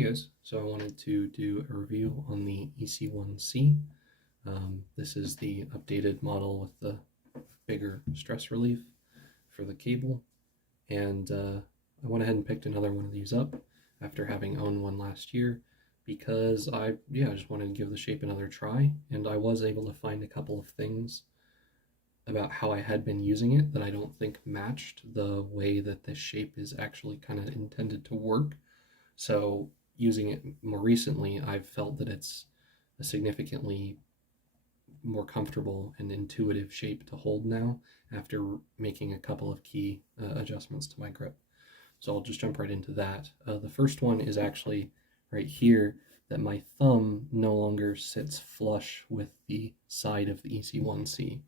Hey guys, so I wanted to do a review on the EC1-C. This is the updated model with the bigger stress relief for the cable, and I went ahead and picked another one of these up after having owned one last year because I just wanted to give the shape another try, and I was able to find a couple of things about how I had been using it that I don't think matched the way that this shape is actually kind of intended to work. So using it more recently, I've felt that it's a significantly more comfortable and intuitive shape to hold now after making a couple of key adjustments to my grip. So I'll just jump right into that. The first one is actually right here, that my thumb no longer sits flush with the side of the EC1-C.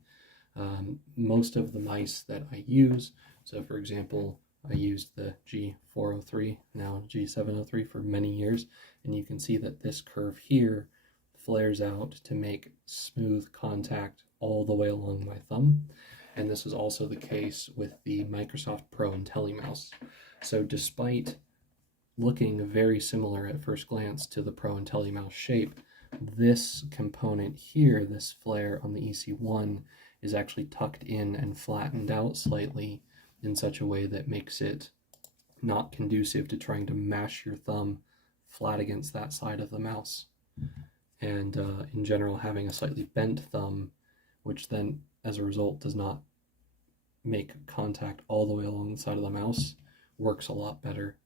Most of the mice that I use, so for example, I used the G403, now G703 for many years, and you can see that this curve here flares out to make smooth contact all the way along my thumb. And this is also the case with the Microsoft Pro Intellimouse. So despite looking very similar at first glance to the Pro Intellimouse shape, this component here, this flare on the EC1, is actually tucked in and flattened out slightly in such a way that makes it not conducive to trying to mash your thumb flat against that side of the mouse. And in general, having a slightly bent thumb, which then as a result does not make contact all the way along the side of the mouse, works a lot better.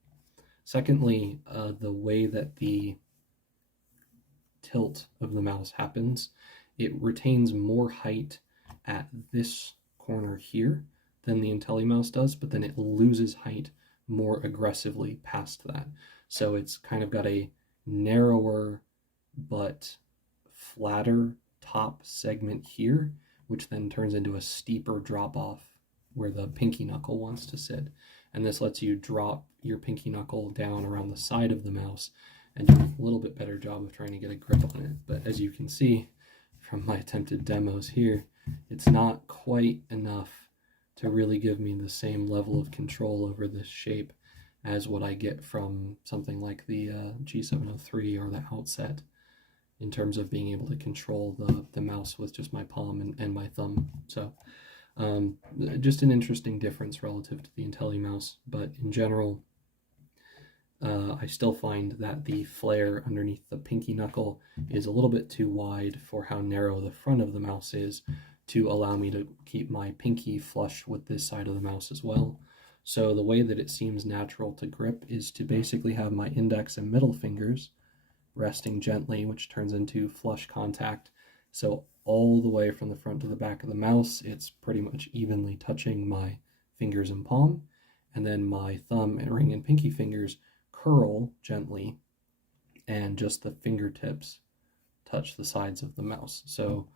Secondly, the way that the tilt of the mouse happens, it retains more height at this corner here than the Intellimouse does, but then it loses height more aggressively past that. So it's kind of got a narrower but flatter top segment here, which then turns into a steeper drop off where the pinky knuckle wants to sit. And this lets you drop your pinky knuckle down around the side of the mouse and do a little bit better job of trying to get a grip on it. But as you can see from my attempted demos here, it's not quite enough to really give me the same level of control over this shape as what I get from something like the G703 or the Outset in terms of being able to control the mouse with just my palm and my thumb. So just an interesting difference relative to the Intellimouse, but in general, I still find that the flare underneath the pinky knuckle is a little bit too wide for how narrow the front of the mouse is to allow me to keep my pinky flush with this side of the mouse as well. So the way that it seems natural to grip is to basically have my index and middle fingers resting gently, which turns into flush contact. So all the way from the front to the back of the mouse, it's pretty much evenly touching my fingers and palm. And then my thumb and ring and pinky fingers curl gently, and just the fingertips touch the sides of the mouse. So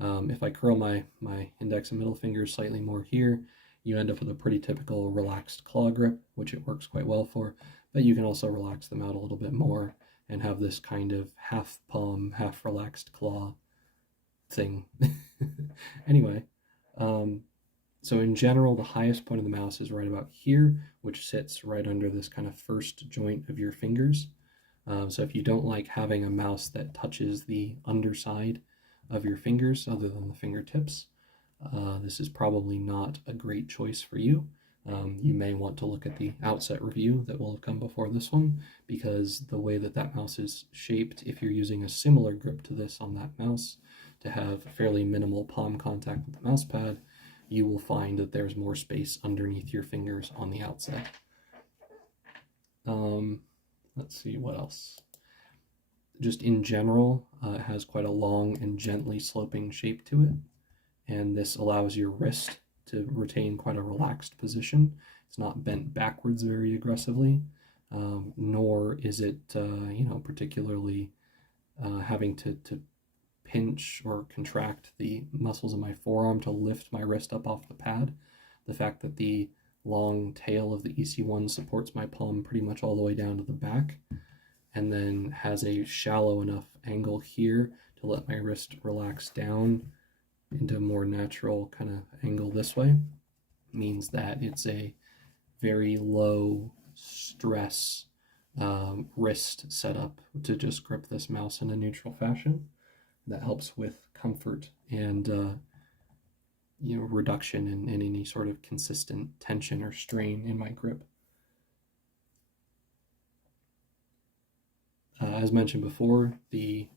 if I curl my index and middle fingers slightly more here, you end up with a pretty typical relaxed claw grip, which it works quite well for, but you can also relax them out a little bit more and have this kind of half palm, half relaxed claw thing. Anyway, so in general, the highest point of the mouse is right about here, which sits right under this kind of first joint of your fingers. So if you don't like having a mouse that touches the underside of your fingers other than the fingertips, this is probably not a great choice for you. You may want to look at the Outset review that will have come before this one, because the way that that mouse is shaped, if you're using a similar grip to this on that mouse to have fairly minimal palm contact with the mouse pad, you will find that there's more space underneath your fingers on the Outset. Let's see what else. Just in general, it has quite a long and gently sloping shape to it, and this allows your wrist to retain quite a relaxed position. It's not bent backwards very aggressively, nor is it particularly having to pinch or contract the muscles of my forearm to lift my wrist up off the pad. The fact that the long tail of the EC1 supports my palm pretty much all the way down to the back, and then has a shallow enough angle here to let my wrist relax down into a more natural kind of angle this way, means that it's a very low stress wrist setup to just grip this mouse in a neutral fashion. That helps with comfort and reduction in any sort of consistent tension or strain in my grip. As mentioned before, the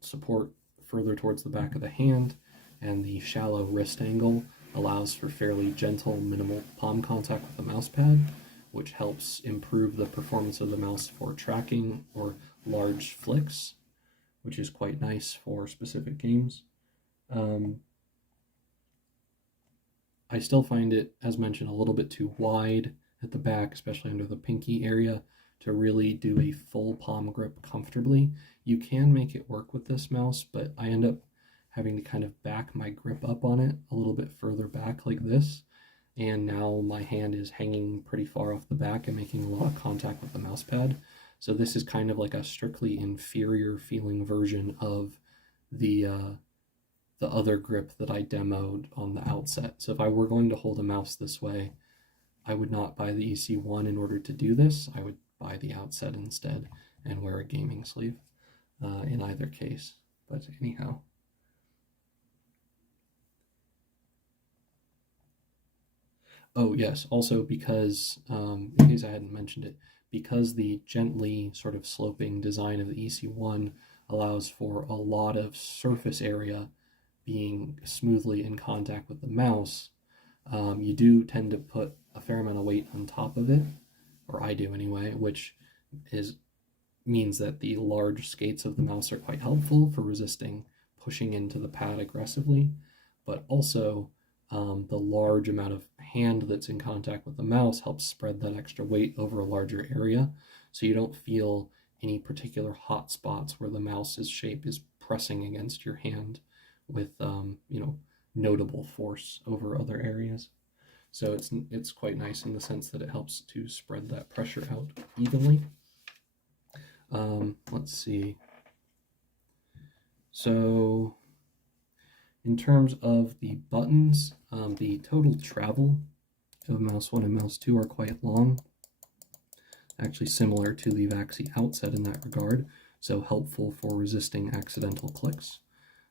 support further towards the back of the hand and the shallow wrist angle allows for fairly gentle, minimal palm contact with the mouse pad, which helps improve the performance of the mouse for tracking or large flicks, which is quite nice for specific games. I still find it, as mentioned, a little bit too wide at the back, especially under the pinky area, to really do a full palm grip comfortably. You can make it work with this mouse, but I end up having to kind of back my grip up on it a little bit further back like this, and now my hand is hanging pretty far off the back and making a lot of contact with the mouse pad. So this is kind of like a strictly inferior feeling version of the other grip that I demoed on the outset. So if I were going to hold a mouse this way, I would not buy the EC1 in order to do this. I would buy the outset instead and wear a gaming sleeve in either case. But anyhow. Oh yes, also because, in case I hadn't mentioned it, because the gently sort of sloping design of the EC1 allows for a lot of surface area being smoothly in contact with the mouse, you do tend to put a fair amount of weight on top of it, or I do anyway, which means that the large skates of the mouse are quite helpful for resisting pushing into the pad aggressively, but also the large amount of hand that's in contact with the mouse helps spread that extra weight over a larger area, so you don't feel any particular hot spots where the mouse's shape is pressing against your hand with notable force over other areas. So it's quite nice in the sense that it helps to spread that pressure out evenly. Let's see. So in terms of the buttons, the total travel of mouse 1 and mouse 2 are quite long, actually similar to the VAXI outset in that regard, so helpful for resisting accidental clicks.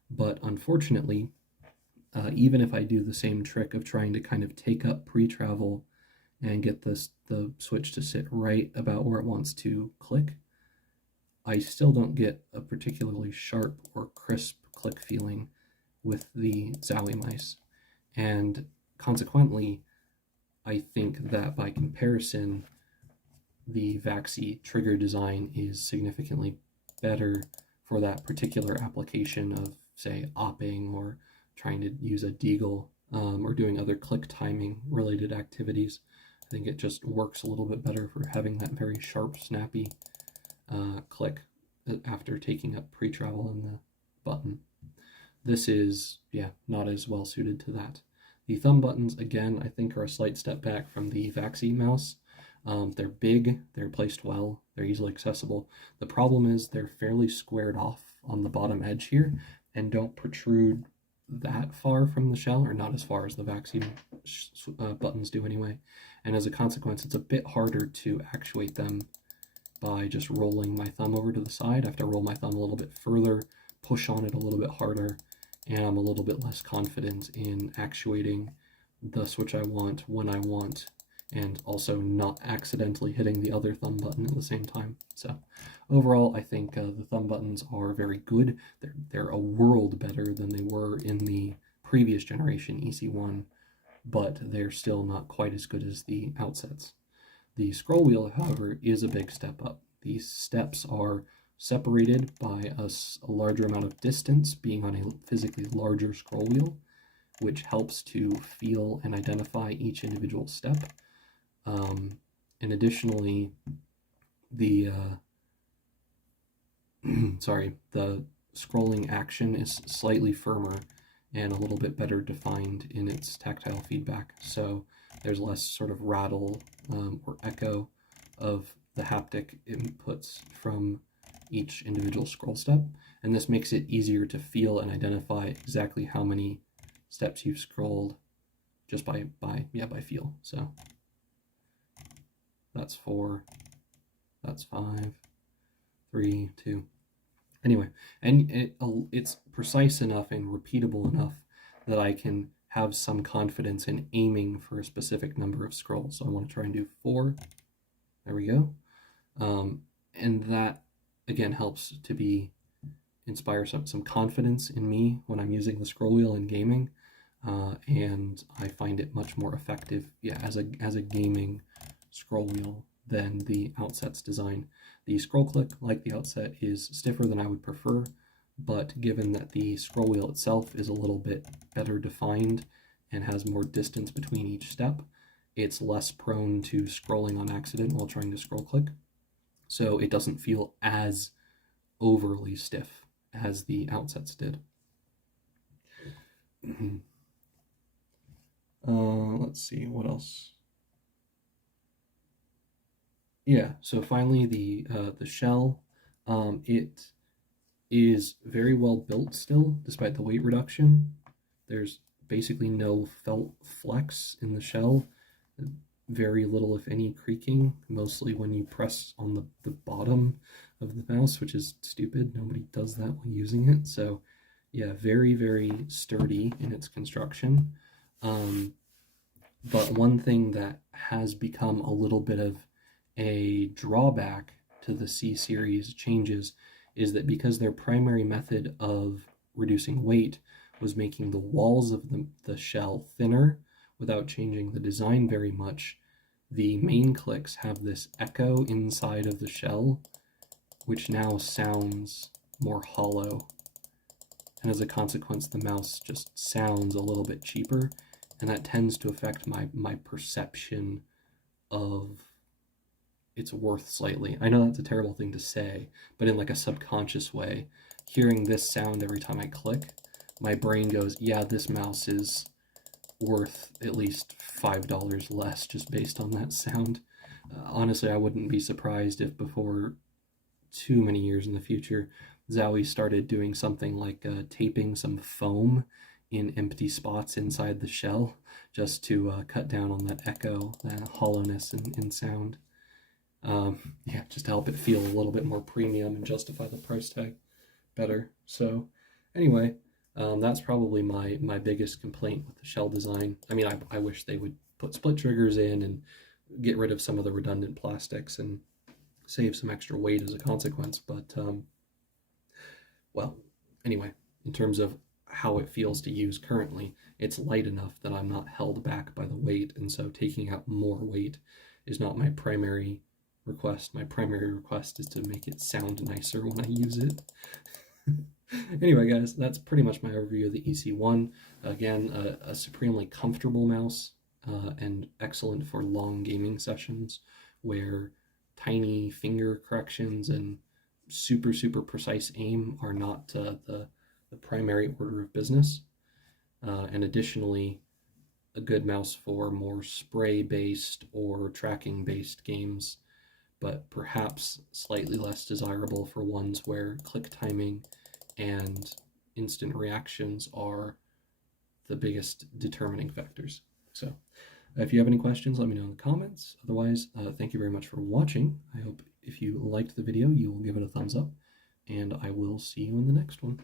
But unfortunately, even if I do the same trick of trying to kind of take up pre-travel and get the switch to sit right about where it wants to click, I still don't get a particularly sharp or crisp click feeling with the Zowie mice. And consequently, I think that by comparison, the VAXI trigger design is significantly better for that particular application of, say, opping or trying to use a deagle or doing other click timing related activities. I think it just works a little bit better for having that very sharp, snappy click after taking up pre-travel in the button. This is, not as well suited to that. The thumb buttons, again, I think are a slight step back from the VAXI mouse. They're big, they're placed well, they're easily accessible. The problem is they're fairly squared off on the bottom edge here and don't protrude that far from the shell, or not as far as the VAXI buttons do anyway. And as a consequence, it's a bit harder to actuate them by just rolling my thumb over to the side. I have to roll my thumb a little bit further, push on it a little bit harder, and I'm a little bit less confident in actuating the switch I want when I want, and also not accidentally hitting the other thumb button at the same time. So overall, I think the thumb buttons are very good. They're a world better than they were in the previous generation EC1, but they're still not quite as good as the outsets. The scroll wheel, however, is a big step up. These steps are separated by a larger amount of distance, being on a physically larger scroll wheel, which helps to feel and identify each individual step. And additionally, the the scrolling action is slightly firmer and a little bit better defined in its tactile feedback. So there's less sort of rattle or echo of the haptic inputs from each individual scroll step. And this makes it easier to feel and identify exactly how many steps you've scrolled just by feel. So that's for That's 5, 3, 2. Anyway, and it's precise enough and repeatable enough that I can have some confidence in aiming for a specific number of scrolls. So I want to try and do 4. There we go. And that, again, helps to inspire some confidence in me when I'm using the scroll wheel in gaming. And I find it much more effective, as a gaming scroll wheel than the Outset's design. The scroll click, like the Outset, is stiffer than I would prefer, but given that the scroll wheel itself is a little bit better defined and has more distance between each step, it's less prone to scrolling on accident while trying to scroll click. So it doesn't feel as overly stiff as the Outsets did. Let's see, what else? Yeah, so finally the shell, it is very well built still, despite the weight reduction. There's basically no felt flex in the shell, very little, if any, creaking, mostly when you press on the bottom of the mouse, which is stupid. Nobody does that when using it. So yeah, very, very sturdy in its construction. But one thing that has become a little bit of a drawback to the C series changes is that because their primary method of reducing weight was making the walls of the shell thinner without changing the design very much, the main clicks have this echo inside of the shell, which now sounds more hollow. And as a consequence, the mouse just sounds a little bit cheaper, and that tends to affect my perception of its worth slightly. I know that's a terrible thing to say, but in like a subconscious way, hearing this sound every time I click, my brain goes, yeah, this mouse is worth at least $5 less just based on that sound. Honestly, I wouldn't be surprised if before too many years in the future, Zowie started doing something like taping some foam in empty spots inside the shell just to cut down on that echo, that hollowness in sound. Yeah, just to help it feel a little bit more premium and justify the price tag better. So anyway, that's probably my biggest complaint with the shell design. I mean, I wish they would put split triggers in and get rid of some of the redundant plastics and save some extra weight as a consequence. But, well, anyway, in terms of how it feels to use currently, it's light enough that I'm not held back by the weight, and so taking out more weight is not my primary request. My primary request is to make it sound nicer when I use it. Anyway, guys, that's pretty much my overview of the EC1. Again, a supremely comfortable mouse and excellent for long gaming sessions where tiny finger corrections and super, super precise aim are not the primary order of business. And additionally, a good mouse for more spray-based or tracking-based games, but perhaps slightly less desirable for ones where click timing and instant reactions are the biggest determining factors. So if you have any questions, let me know in the comments. Otherwise, thank you very much for watching. I hope if you liked the video, you will give it a thumbs up, and I will see you in the next one.